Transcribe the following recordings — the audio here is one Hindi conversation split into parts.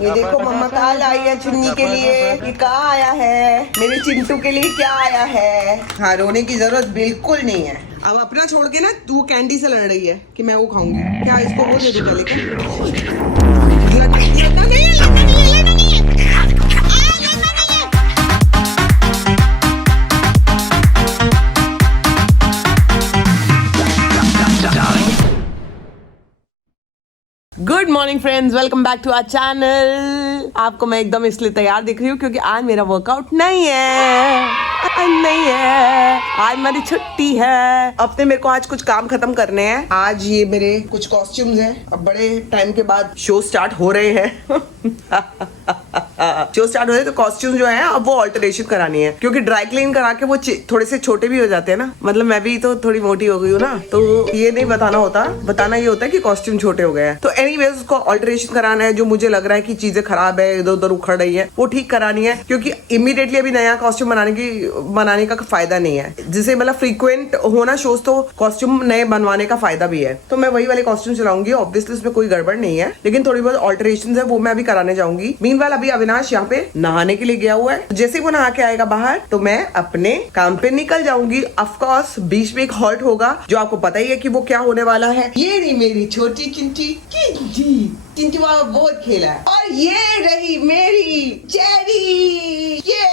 ये देखो मम्मा कहाँ लाई है चुन्नी के लिए, ये कहाँ आया है, मेरे चिंटू के लिए क्या आया है। हाँ, रोने की जरूरत बिल्कुल नहीं है। अब अपना छोड़ के ना तू कैंडी से लड़ रही है कि मैं वो खाऊंगी, क्या इसको वो दे दूं क्या लेके? Good morning friends, welcome back to our channel. आपको मैं एकदम इसलिए तैयार दिख रही हूँ क्योंकि आज मेरा वर्कआउट नहीं है, आज मेरी छुट्टी है। अब तो मेरे को आज कुछ काम खत्म करने हैं। आज ये मेरे कुछ कॉस्ट्यूम्स हैं, अब बड़े टाइम के बाद शो स्टार्ट हो रहे हैं। शो स्टार्ट हो रहे तो कॉस्ट्यूम जो है अब वो ऑल्टरेशन करानी है, क्योंकि ड्राई क्लीन करा के वो थोड़े से छोटे भी हो जाते हैं ना। मतलब मैं भी तो थोड़ी मोटी हो गई हूँ ना, तो ये नहीं बताना होता, बताना ये होता है कि कॉस्ट्यूम छोटे हो गए हैं। तो एनीवेज उसको ऑल्टरेशन कराना है। जो मुझे लग रहा है कि चीजें खराब है, इधर उधर उखड़ रही है, वो ठीक करानी है, क्योंकि इमीडिएटली अभी नया कॉस्ट्यूम बनाने का फायदा नहीं है। जिसे मतलब फ्रीक्वेंट होना शोज, तो कॉस्ट्यूम नए बनवाने का फायदा भी है। तो मैं वही वाले कॉस्ट्यूम चलाऊंगी, ऑब्वियसली उसमें कोई गड़बड़ नहीं है, लेकिन थोड़ी बहुत ऑल्टरेशन है वो मैं अभी कराने जाऊंगी। मीनवाइल अभी अविनाश यहाँ पे नहाने के लिए गया हुआ है। जैसे ही वो नहा के आएगा बाहर, तो मैं अपने काम पे निकल जाऊंगी। ऑफ कोर्स बीच में एक हॉल्ट होगा, जो आपको पता ही है कि वो क्या होने वाला है। ये रही मेरी छोटी चिंटी, चिंटी बाबा बहुत खेला है। और ये रही मेरी चेरी, ये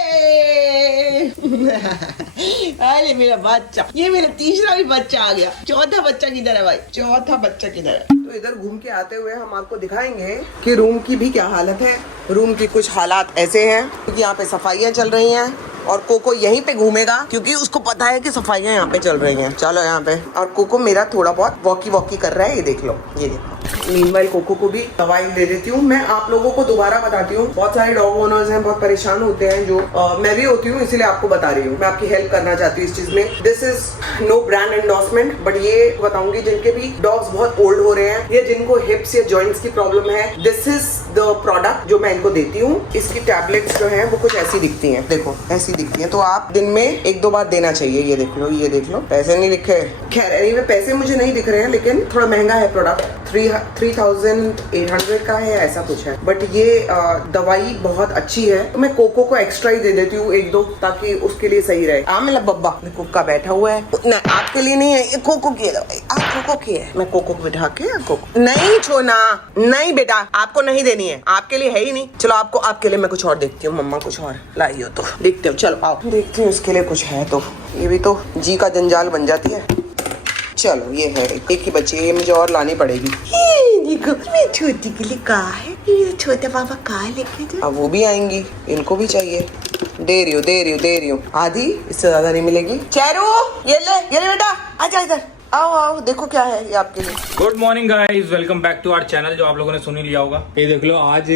अरे मेरा बच्चा, ये मेरा तीसरा भी बच्चा आ गया। चौथा बच्चा किधर है भाई, चौथा बच्चा किधर है? तो इधर घूम के आते हुए हम आपको दिखाएंगे कि रूम की भी क्या हालत है। रूम की कुछ हालात ऐसे हैं क्योंकि यहाँ पे सफाइयाँ चल रही हैं, और कोको यहीं पे घूमेगा क्योंकि उसको पता है कि सफाइयाँ यहाँ पे चल रही हैं। चलो यहाँ पे, और कोको मेरा थोड़ा बहुत वॉकी कर रहा है, ये देख लो, ये देखो। मीनवाइल कोको को भी दवाई दे देती हूँ। मैं आप लोगों को दोबारा बताती हूँ, बहुत सारे डॉग ओनर्स हैं, बहुत परेशान होते हैं, जो मैं भी होती हूँ, इसीलिए आपको बता रही हूँ। मैं आपकी हेल्प करना चाहती हूँ इस चीज में। This is no brand endorsement, but ये बताऊंगी जिनके भी डॉग्स बहुत ओल्ड हो रहे हैं या जिनको हिप्स या जॉइंट्स की प्रॉब्लम है, दिस इज द प्रोडक्ट जो मैं इनको देती हूँ। इसकी टैबलेट्स जो है वो कुछ ऐसी दिखती है, देखो ऐसी दिखती है। तो आप दिन में 1-2 बार देना चाहिए। ये देख लो, ये देख लो, पैसे नहीं लिखे। खैर एनीवे पैसे मुझे नहीं दिख रहे हैं, लेकिन थोड़ा महंगा है प्रोडक्ट, 3800 का है, ऐसा कुछ है। बट ये दवाई बहुत अच्छी है, तो मैं कोको को एक्स्ट्रा ही दे देती हूँ 1-2, ताकि उसके लिए सही रहे। मेरा बब्बा कुक्का बैठा हुआ है ना, आपके लिए नहीं है, ये कोको की है दवाई, आप कोको की है। मैं कोको को बिठा के कोको नहीं छोना, नहीं बेटा आपको नहीं देनी है, आपके लिए है ही नहीं। चलो आपके लिए मैं कुछ और देखती हूँ, मम्मा कुछ और लाई हो तो देखते हो। चलो आओ देखती हूँ उसके लिए कुछ है तो। ये भी तो जी का जंजाल बन जाती है। चलो ये है, एक ही बच्ची है, ये मुझे और लानी पड़ेगी। देखो मेरी छोटी के लिए कहा है, ये छोटा पापा कहा लेके। अब वो भी आएंगी, इनको भी चाहिए। दे रही हूँ आधी, इससे ज्यादा नहीं मिलेगी। चेरू ये ले बेटा, आजा इधर, आओ देखो क्या है ये आपके लिए। Good morning guys, welcome back to our channel. जो आप लोगों ने सुन ही लिया होगा, ये देख लो, आज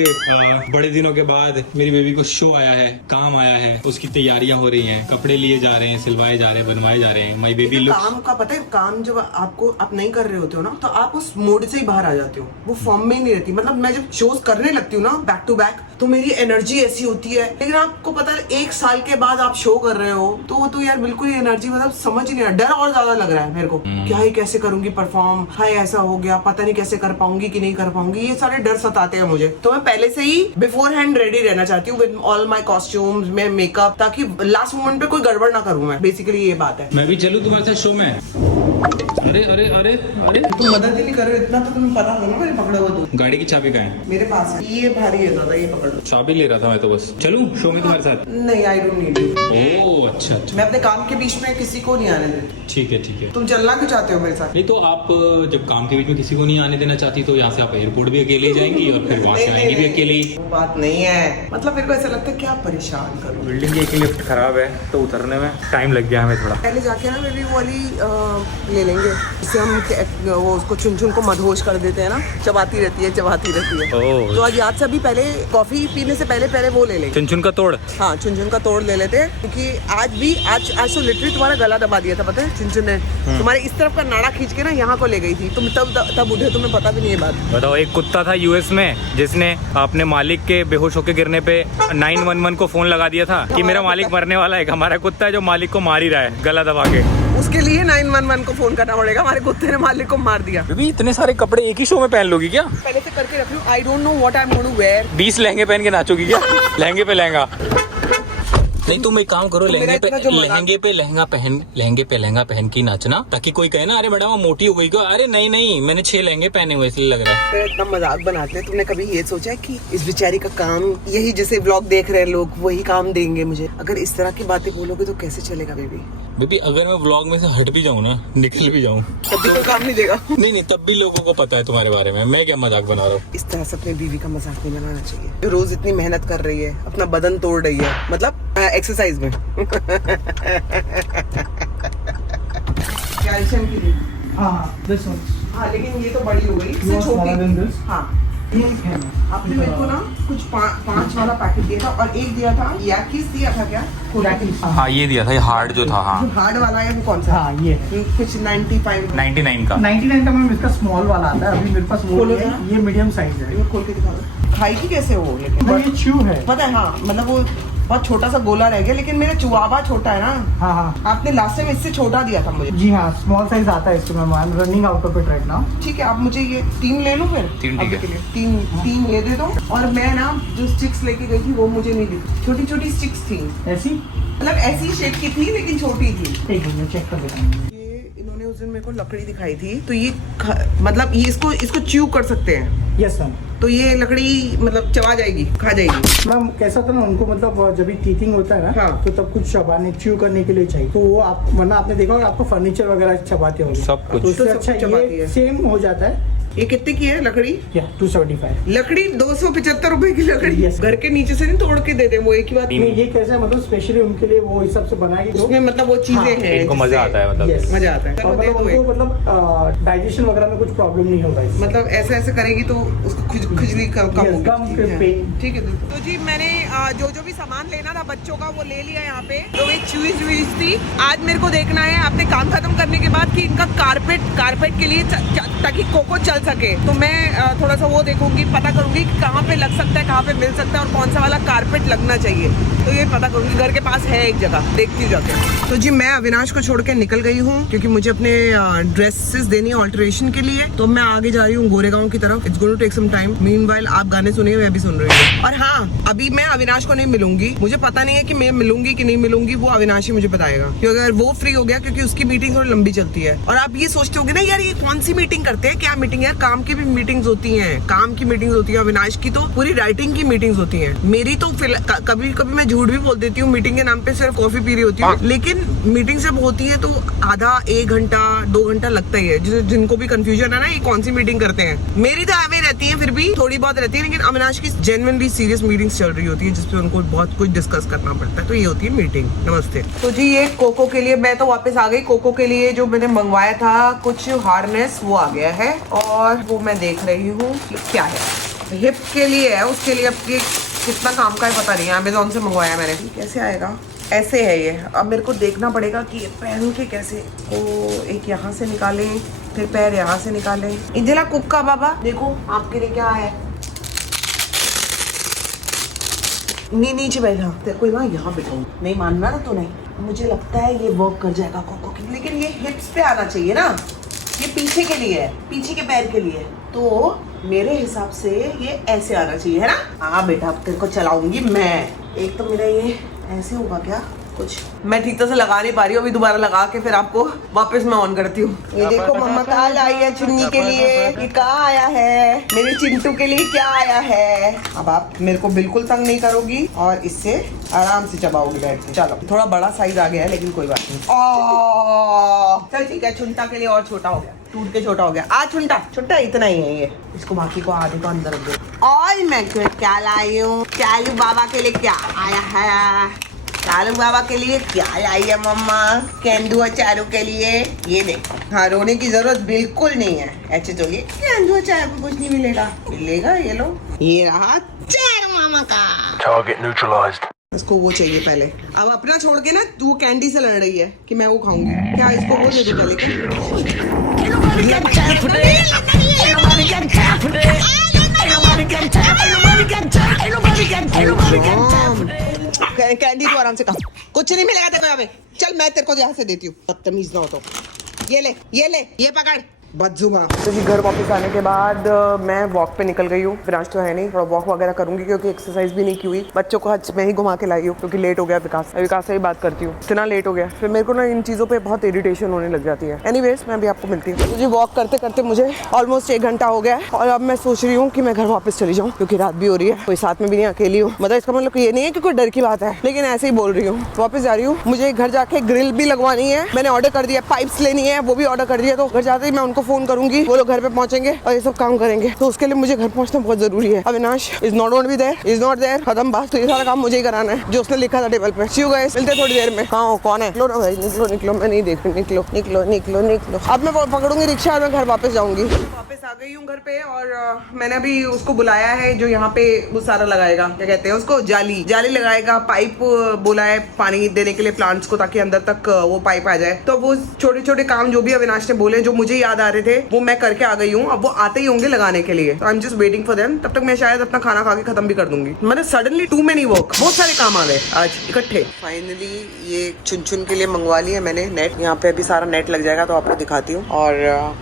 बड़े दिनों के बाद मेरी बेबी को शो आया है, काम आया है, उसकी तैयारियां हो रही हैं, कपड़े लिए जा रहे हैं, सिलवाए जा रहे हैं, बनवाए जा रहे हैं। My baby look. काम का पता है, काम जब आप नहीं कर रहे होते हो ना, तो आप उस मोड से ही बाहर आ जाते हो, वो फॉर्म में ही नहीं रहती। मतलब मैं जब शोज करने लगती हूँ ना बैक टू बैक, तो मेरी एनर्जी ऐसी होती है। लेकिन आपको पता है 1 साल के बाद आप शो कर रहे हो, तो वो तो यार बिल्कुल ही एनर्जी, मतलब समझ ही नहीं आ रहा। डर और ज्यादा लग रहा है मेरे को, क्या ही कैसे करूंगी परफॉर्म, हाय ऐसा हो गया, पता नहीं कैसे कर पाऊंगी कि नहीं कर पाऊंगी। ये सारे डर सताते हैं मुझे, तो मैं पहले से ही बिफोर हैंड रेडी रहना चाहती हूँ विद ऑल माय कॉस्ट्यूम्स में मेकअप, ताकि लास्ट मोमेंट पे कोई गड़बड़ ना करूँ मैं। बेसिकली ये बात है। मैं भी चलूं तुम्हारे साथ शो में? अरे अरे अरे अरे, तुम मदद ही नहीं कर रहे हो, इतना तो तुम्हें पता होगा मेरे पकड़े हुआ तो। गाड़ी की चाबी कहाँ है? मेरे पास है, ये भारी है दादा, ये पकड़ लो। चाबी ले रहा था मैं तो, बस चलूं शो में तुम्हारे साथ? नहीं, आई डोंट नीड यू। ओह अच्छा, मैं अपने काम के बीच में किसी को नहीं आने देती। ठीक है। तुम चलना क्यों चाहते हो मेरे साथ? नहीं तो आप जब काम के बीच में किसी को नहीं आने देना चाहती, तो यहाँ से आप एयरपोर्ट भी अकेले ही जाएंगी और फिर वहाँ से आएंगी भी अकेले ही। वो बात नहीं है, मतलब मेरे को ऐसा लगता है क्या परेशान करूँ। बिल्डिंग की एक लिफ्ट खराब है, तो उतरने में टाइम लग गया हमें थोड़ा। पहले जाके ना मेरी वो वाली ले लेंगे, जिससे हम वो उसको चुन को मदहोश कर देते हैं ना, चबाती रहती है। तो आज याद से अभी पहले कॉफी पीने से पहले वो ले लेंगे, चुन का तोड़। हाँ, चुन का तोड़ ले लेते हैं, क्योंकि आज तो लिटरली तुम्हारा गला दबा दिया था, पता है चुन ने तुम्हारे इस तरफ का नाड़ा खींच के ना यहाँ को ले गई थी। तुम तब उठे, तुम्हें पता भी नहीं है बात। बताओ, एक कुत्ता था यूएस में जिसने अपने मालिक के बेहोश होकर गिरने पे 911 को फोन लगा दिया था कि मेरा मालिक मरने वाला है। हमारा कुत्ता है जो मालिक को मार ही रहा है गला दबा के। उसके लिए 911 को फोन करना पड़ेगा। हमारे कुत्ते ने मालिक को मार दिया। बेबी इतने सारे कपड़े एक ही शो में पहन लोगी क्या? पहले से करके रख लूं। I don't know what I am going to wear. 20 लहंगे पहन के नाचोगी क्या? लहंगे पे लहंगा नहीं, तुम एक काम करो, लहंगे पे लहंगा पहन के नाचना, ताकि कोई कहे ना अरे मैडम वो मोटी हो गई क्या? अरे नहीं, मैंने 6 लहंगे पहने हुए इसलिए लग रहा है। इतना मजाक बनाते हैं। तुमने कभी ये सोचा है कि इस बेचारी का काम यही, जैसे ब्लॉग देख रहे हैं लोग वही काम देंगे मुझे? अगर इस तरह की बातें बोलोगे तो कैसे चलेगा बेबी? अगर मैं व्लॉग में से हट भी जाऊँ ना, निकल भी जाऊँ, तब भी कोई काम नहीं देगा। नहीं तब भी लोगों को पता है तुम्हारे बारे में। मैं क्या मजाक बना रहा हूँ? इस तरह से अपनी बीवी का मजाक नहीं बनाना चाहिए, जो रोज इतनी मेहनत कर रही है, अपना बदन तोड़ रही है, मतलब एक्सरसाइज में। कैल्शियम की दी। हाँ, लेकिन ये तो बड़ी हो गई, इससे छोटी। हाँ, आपने मेरे को ना कुछ 5 वाला पैकेट दिया था और एक दिया था या किस दिया था क्या? हाँ ये दिया था, ये हार्ड जो था। हाँ हार्ड वाला है वो कौन सा? हाँ ये कुछ 95 99 का 99 का मैम इसका स्मॉल वाला आता है। अभी मेरे पास वो खोलो है, ना। ये मीडियम साइज है। ये खोल के दिखा दो। खाएगी कैसे वो? लेकिन नहीं, ये च्यू है। पता है, हाँ, मतलब वो बहुत छोटा सा गोला रह गया, लेकिन मेरा चुआवा छोटा है ना। हाँ। आपने लास्ट टाइम इससे छोटा दिया था मुझे। जी हाँ, स्मॉल साइज आता है इसको ma'am. I am running out of it right now. ठीक है, आप मुझे ये 3 ले लूं फिर? 3 ठीक है। 3 ये दे दो। और मैं ना जो स्टिक्स लेके गई थी वो मुझे नहीं दी, छोटी छोटी स्टिक्स थी, ऐसी मतलब ऐसी शेप की थी लेकिन छोटी थी। एक मिनट चेक कर लेता हूँ। ये इन्होंने उस दिन मेरे को लकड़ी दिखाई थी, तो ये मतलब ये इसको च्यू कर सकते हैं। Yes ma'am. तो ये लकड़ी मतलब चबा जाएगी, खा जाएगी। मैम कैसा था ना, उनको मतलब जब भी टीथिंग होता है ना, हाँ। तो तब कुछ चबाने च्यू करने के लिए चाहिए। तो वो आप, वरना आपने देखा होगा आपको फर्नीचर वगैरह चबाते होंगे, सब कुछ। तो उससे तो सब अच्छा कुछ चबाती ये है। सेम हो जाता है। ये कितने की है लकड़ी? या 275। लकड़ी 275 रुपए की लकड़ी। Yes. घर के नीचे से नहीं तोड़ के देते वो, एक ही बात। नहीं, ये कैसा है मतलब स्पेशली उनके लिए वो हिसाब से बनाई गई। उसमें मतलब वो चीजें हाँ, हैं इनको मजा आता है, मतलब Yes. मजा आता है। और दे मतलब दो एक। उनको मतलब डाइजेशन वगैरह में कुछ प्रॉब्लम नहीं होगा इससे। मतलब ऐसे करेगी तो उसको खुजली कम Yes, होगी। कम ठीक है। pain। ठीक है। तो जी मैंने जो भी सामान लेना था बच्चों का वो ले लिया यहाँ पे। जो भी चूज थी, आज मेरे को देखना है अपने काम खत्म करने के बाद कि इनका कारपेट के लिए ताकि कोको चल सके, तो मैं थोड़ा सा वो देखूंगी, पता करूंगी कि कहाँ पे लग सकता है, कहाँ पे मिल सकता है और कौन सा वाला कारपेट लगना चाहिए। तो ये पता करूंगी, घर के पास है एक जगह, देखती जाके। तो जी मैं अविनाश को छोड़ के निकल गई हूँ क्योंकि मुझे अपने ड्रेसेस देनी है ऑल्टरेशन के लिए। तो मैं आगे जा रही हूँ गोरेगांव की तरफ। It's going to take some time. Meanwhile आप गाने सुनिए, मैं भी सुन रही हूँ। और हाँ, अभी मैं अविनाश को नहीं मिलूंगी। मुझे पता नहीं है कि मैं मिलूंगी कि नहीं मिलूंगी, वो अविनाश ही मुझे बताएगा। क्योंकि अगर वो फ्री हो गया, क्योंकि उसकी मीटिंग थोड़ी लंबी चलती है। और आप ये सोचते होगे ना यार ये कौन सी मीटिंग करते हैं, क्या मीटिंग है? काम की भी मीटिंग्स होती हैं, काम की मीटिंग्स होती है। अविनाश की तो पूरी राइटिंग की मीटिंग्स होती हैं। मेरी तो कभी कभी मैं झूठ भी बोल देती हूँ, मीटिंग के नाम पे सिर्फ कॉफी पी रही होती हूँ। लेकिन मीटिंग जब होती है तो आधा 1 घंटा 2 घंटा लगता ही है। जिनको भी कंफ्यूजन है ना ये कौन सी मीटिंग करते हैं, मेरी तो एवे रहती है, फिर भी थोड़ी बहुत रहती है। लेकिन अविनाश की जेन्युइनली सीरियस मीटिंग्स चल रही होती है जिसपे उनको बहुत कुछ डिस्कस करना पड़ता है। तो ये होती है मीटिंग। नमस्ते। तो जी ये कोको के लिए मैं तो वापस आ गई। कोको के लिए जो मैंने मंगवाया था कुछ हार्नेस वो आ गया है और वो मैं देख रही हूँ क्या है। हिप के लिए है, उसके लिए अब कितना काम का है पता नहीं है। अमेजोन से मंगवाया मैंने। कैसे आएगा? ऐसे है ये। अब मेरे को देखना पड़ेगा कि पहन के कैसे। तो एक यहाँ से निकालें, फिर पैर यहाँ से निकालें। इंजला कुक्का बाबा देखो आपके लिए क्या है। नीचे बैठा, तेरे को यहाँ बैठाऊँ। नहीं मानना ना तू? नहीं, मुझे लगता है ये वर्क कर जाएगा कोको की। लेकिन ये हिप्स पे आना चाहिए ना, ये पीछे के लिए है, पीछे के पैर के लिए। तो मेरे हिसाब से ये ऐसे आना चाहिए, है ना? हाँ बेटा, अब तेरे को चलाऊंगी मैं। एक तो मेरा ये ऐसे होगा क्या कुछ, मैं ठीक तरह से लगा नहीं पा रही हूँ। अभी दोबारा लगा के फिर आपको वापस मैं ऑन करती हूँ। ये देखो मम्मा कहाँ लाई है चुन्नी के लिए। ये कहाँ आया है? मेरे चिंटू के लिए क्या आया है? अब आप मेरे को बिल्कुल तंग नहीं करोगी और इससे आराम से चबाओगी बैठ के। चलो थोड़ा बड़ा साइज आ गया है लेकिन कोई बात नहीं। चल ठीक है, छुंटा के लिए और छोटा हो गया, टूट के छोटा हो गया। आ छुंटा इतना ही है ये। इसको बाकी को आधे को अंदर रख दो। और मैं क्या लाई हूँ? चालू बाबा के लिए क्या आया है? चालू बाबा के लिए क्या लाई है मम्मा? केंदुआ चारू के लिए। ये देखो, हाँ रोने की जरूरत बिल्कुल नहीं है। ऐसे चलिए, केंदुआ चारू को कुछ नहीं मिलेगा। मिलेगा, ये लो, ये रहा चारू मामा का। Target neutralized. इसको वो चाहिए पहले। अब अपना छोड़ के ना वो कैंडी से लड़ रही है कि मैं वो खाऊंगी। क्या इसको वो दे दूं पहले? कैंडी तू आराम से खा, कुछ नहीं मिलेगा तेरे को यहाँ पे। चल मैं तेरे को यहाँ से देती हूँ, बदतमीज ना हो तो। ये पकड़ बदजुबा। तो जी घर वापस आने के बाद मैं वॉक पे निकल गई हूँ। विराज तो है नहीं, थोड़ा वॉक वगैरह करूंगी क्योंकि एक्सरसाइज भी नहीं की हुई। बच्चों को आज मैं ही घुमा के लाई हूँ क्योंकि लेट हो गया। विकास से ही बात करती हूँ, इतना लेट हो गया फिर मेरे को ना इन चीज़ों पे बहुत इरिटेशन होने लग जाती है। एनीवेज मैं भी आपको मिलती हूँ। तो जी वॉक करते करते मुझे ऑलमोस्ट 1 घंटा हो गया है और अब मैं सोच रही हूँ कि मैं घर वापस चली जाऊँ क्योंकि रात भी हो रही है, कोई साथ में भी नहीं, अकेली हूँ। मतलब इसका मतलब ये नहीं है कि कोई डर की बात है, लेकिन ऐसे ही बोल रही हूँ। वापस जा रही हूँ, मुझे घर जाके ग्रिल भी लगवानी है, मैंने ऑर्डर कर दिया। पाइप्स लेनी है, वो भी ऑर्डर कर दिया। तो घर जाते ही मैं उनको फोन करूंगी, घर पे पहुंचेंगे और ये सब काम करेंगे। तो उसके लिए मुझे घर पहुंचना बहुत जरूरी है। Avinash is not only there, is not there, खत्म बात। तो ये सारा काम मुझे ही कराना है जो उसने लिखा था टेबल पे। सी यू गाइस, मिलते हैं थोड़ी देर में। हाँ कौन है? निकलो ना भाई, निकलो, मैं नहीं देख रही। निकलो। अब मैं पकड़ूंगी रिक्शा और मैं घर वापस जाऊंगी। वापस आ गई हूँ घर पे और मैंने अभी उसको बुलाया है जो यहाँ पे वो सारा लगाएगा, क्या कहते हैं उसको, जाली लगाएगा। पाइप बोला है पानी देने के लिए प्लांट्स को, ताकि अंदर तक वो पाइप आ जाए। तो वो छोटे छोटे काम जो भी अविनाश ने बोले, जो मुझे याद आ रहे थे, वो मैं करके आ गई हूँ। अब वो आते ही होंगे लगाने के लिए, तो I am just waiting for them. तब तक मैं शायद अपना खाना खा के खत्म भी कर दूंगी। मतलब सडनली टू मेनी वर्क, बहुत सारे काम आ गए आज इकट्ठे। फाइनली ये चुन के लिए मंगवा लिया मैंने नेट। यहाँ पे अभी सारा नेट लग जाएगा तो आपको दिखाती हूँ, और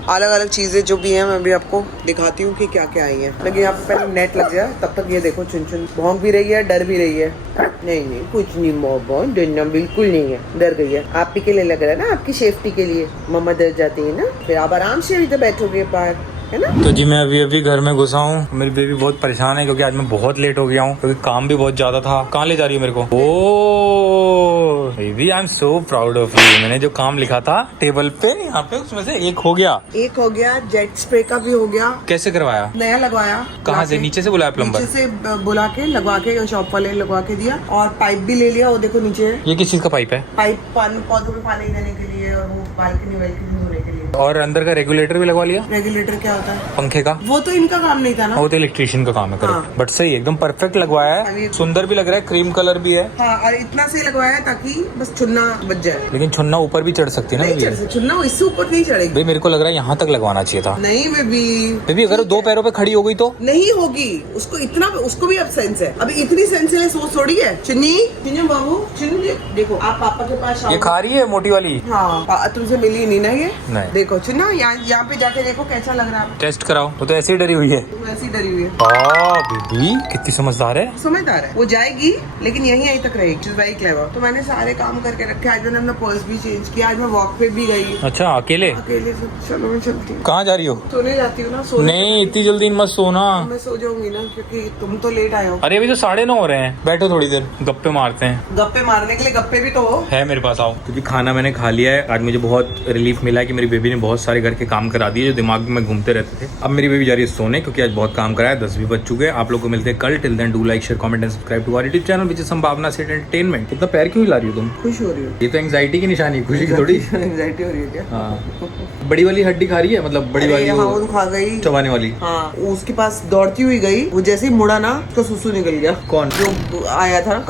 अलग अलग चीजें जो भी है मैं भी आपको दिखाती हूँ कि क्या क्या आई है। लेकिन यहाँ पे पहले नेट लग जाए, तब तक ये देखो चुन भौंक भी रही है, डर भी रही है। नहीं कुछ नहीं मोबो, डरना बिल्कुल नहीं है। डर गई है, आप ही के लिए लग रहा है ना, आपकी सेफ्टी के लिए। मम्मा डर जाती है ना, फिर आप आराम से इधर बैठोगे बाहर, है ना। तो जी मैं अभी घर में घुसा हूँ। मेरी बेबी बहुत परेशान है क्योंकि आज मैं बहुत लेट हो गया हूँ, क्योंकि काम भी बहुत ज्यादा था। कहाँ ले जा रही है मेरे को? ओह baby, I am so proud of you. मैंने जो काम लिखा था टेबल पे यहाँ पे, उसमें से एक हो गया। जेट स्प्रे का भी हो गया। कैसे करवाया? नया लगवाया। कहाँ से? नीचे से बुलाया प्लम्बर? नीचे से बुला के लगवा के शॉप वाले लगवा के दिया, और पाइप भी ले लिया। वो देखो नीचे है। ये किस चीज का पाइप है? पाइप पौधों में पानी देने के लिए, और वो बालकनी धोने के लिए। और अंदर का रेगुलेटर भी लगवा लिया? रेगुलेटर क्या होता है? पंखे का? वो तो इनका काम नहीं था ना, वो तो इलेक्ट्रिशियन का काम है। करेक्ट, बट सही एकदम परफेक्ट लगवाया है। सुंदर भी लग रहा है, क्रीम कलर भी है। हाँ, और इतना सही लगवाया है ताकि बस चुन्ना बच जाए। लेकिन चुन्ना ऊपर भी चढ़ सकती है ना? चुन्ना इससे ऊपर नहीं चढ़ेगी भाई, मेरे को लग रहा है यहाँ तक लगवाना चाहिए था। नहीं बेबी, अगर 2 पैरों पे खड़ी हो गई तो नहीं होगी। उसको भी अब सेंस है। अभी इतनी सेंस है, सोच थोड़ी है। चिन्नी बाबू, चिन्नी देखो, आप पापा के पास ये खा रही है मोटी वाली। हाँ, तुमसे मिली नहीं ना ये? नहीं। देखो चिन्ना, यहाँ पे जाके देखो कैसा लग रहा है। टेस्ट कराओ। वो तो ऐसे ही डरी हुई है। तुम ऐसी डरी हुई है। बेबी कितनी समझदार है। समझदार है। वो जाएगी लेकिन यहीं तक रहेगी। Very clever. तो मैंने सारे काम करके रखे। आज मैंने अपना पर्स भी चेंज किया। आज मैं वॉक पे भी गई। अच्छा, अकेले? चलो मैं चलती हूँ। कहाँ जा रही हो? सोने जाती हूँ ना। नहीं, इतनी जल्दी मत सोना। मैं सो जाऊंगी ना, क्योंकि तुम तो लेट आए हो। अरे अभी तो 9:30 हो रहे हैं। बैठो थोड़ी देर, गप्पे मारते हैं। गप्पे मारने के लिए गप्पे भी तो हो है मेरे पास, आओ। क्योंकि खाना मैंने खा लिया है। आज मुझे बहुत रिलीफ मिला है कि मेरी बेबी ने बहुत सारे घर के काम करा दिए जो दिमाग में घूमते रहते थे। अब मेरी बेबी जा रही है सोने, क्योंकि आज बहुत काम कराया। 10 भी बज चुके हैं। आप लोग को मिलते हैं कल। Till then do like, share, comment and subscribe to our YouTube channel which is Sambhavna Seth entertainment. इतना पैर क्यों हिला रही हो तुम? खुश हो रही हो? ये तो एंग्जाइटी की निशानी, खुशी की थोड़ी। एंग्जाइटी हो रही है क्या? हाँ। बड़ी वाली हड्डी खा रही है, मतलब बड़ी वाली वो खा गई, चबाने वाली। हाँ, उसके पास दौड़ती हुई गई। वो जैसे ही मुड़ा ना, उसका सुसु निकल गया। कौन? जो आया था ना,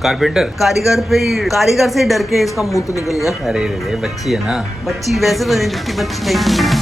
कारपेंटर। कारीगर से डर के इसका मुंह तो निकल गया। अरे बच्ची है ना। बच्ची वैसे तो नहीं दिखती, बच्ची नहीं।